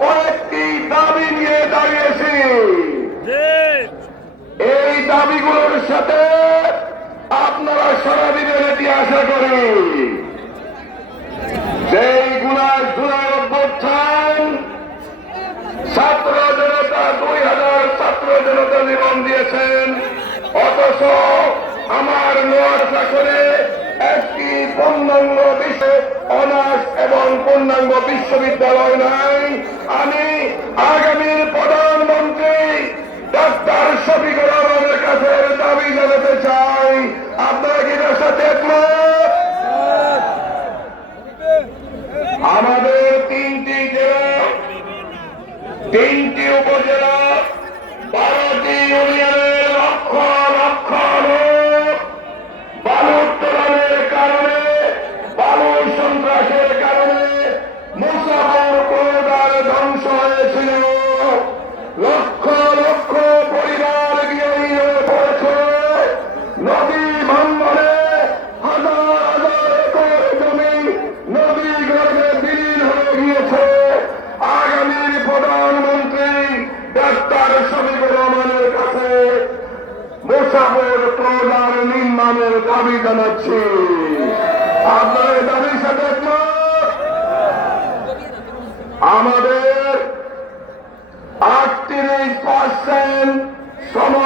কয়েকটি দাবি নিয়ে দাঁড়িয়েছি। এই দাবিগুলোর সাথে আপনারা সারাদিনের এটি আশা করি। যেইগুলা জুলাই অভ্যুত্থান, ছাত্র জনতা 2000 ছাত্র জনতা জীবন দিয়েছেন, অথচ আমার নোয়াখালী শহরে একটি পূর্ণাঙ্গ অনার্স এবং পূর্ণাঙ্গ বিশ্ববিদ্যালয় নাই। আমি আগামীর প্রধানমন্ত্রী ডাক্তার শফিকুর রহমানের কাছে দাবি জানাতে চাই, আপনারা কি তার সাথে একমত? আমাদের 3টি জেলা, 3টি উপজেলা, 12টি ইউনিয়নের লক্ষ লক্ষ লোক বালু উত্তোলনের কারণে, বালু সন্ত্রাসের কারণে মুসাফর কোদাল ধ্বংস হয়েছিল। লক্ষ লক্ষ পরিবার গৃহহীন হয়ে পড়েছে। নদী ভাঙ্গনে হাজার হাজার একর জমি নদী গর্ভে বিলীন হয়ে গিয়েছে। আগামীর প্রধানমন্ত্রী ডাক্তার শফিকুর রহমানের কাছে মুসাফর কোদাল নির্মাণের দাবি জানাচ্ছি। আপনার দাবির সাথে একমত? আমাদের 38%